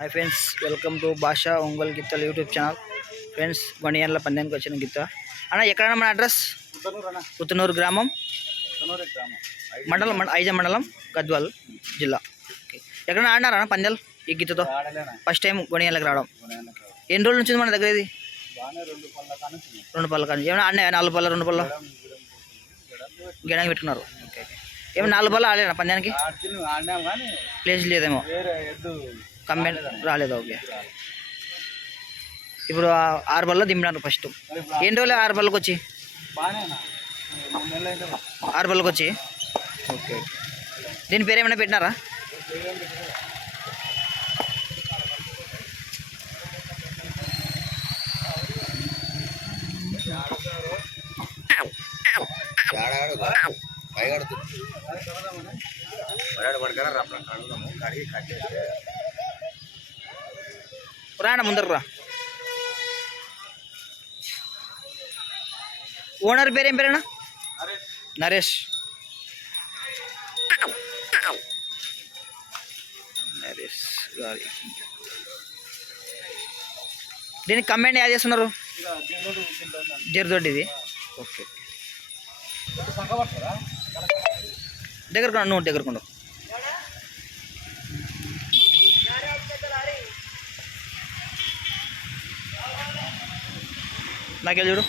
Hi friends welcome to Bhasha Ongole గిత్తలు YouTube channel. Friends గొనియన్ల పందానికి వచ్చిన గిత్త. అన్న ఎక్కడన్నా మన అడ్రస్? పుత్తనూరు గ్రామం. మండలం మండ- ఐజా మండలం గద్వాల్ జిల్లా. ఓకే. ఎక్కడన్నా ఆడినారా పందాలు ఈ గిత్తతో? ఫస్ట్ టైం గొనియన్లకు రావడం. ఎన్ని రోజుల నుంచి మన దగ్గర ఇది? రెండు పళ్ళ కానీ ఏమైనా ఆడినాయా? నాలుగు పళ్ళ రెండు పళ్ళ? గిడానికి పెట్టుకున్నారు. ఏమైనా నాలుగు పళ్ళ ఆడలేనా పందానికి ప్లేస్ లేదేమో. కంబైన్ రాలేదు ఓకే. ఇప్పుడు ఆరు బల్ల దింపినారు ఫస్ట్. ఎన్ని రోజులు ఆరు బల్లకి వచ్చి? ఆరు బల్లకి వచ్చి ఓకే. దీని పేరు ఏమైనా పెట్టినారా? రానా ముందరకు రా. ఓనర్ పేరు పేరేనా నరేష్. నరేష్ గారి. దీనికి కమెంట్ యాడ్ చేస్తున్నారు? జీరదొడ్డి ఇది ఓకే. దగ్గరకు రా, నువ్వు దగ్గరకు ఉండవు చూడు.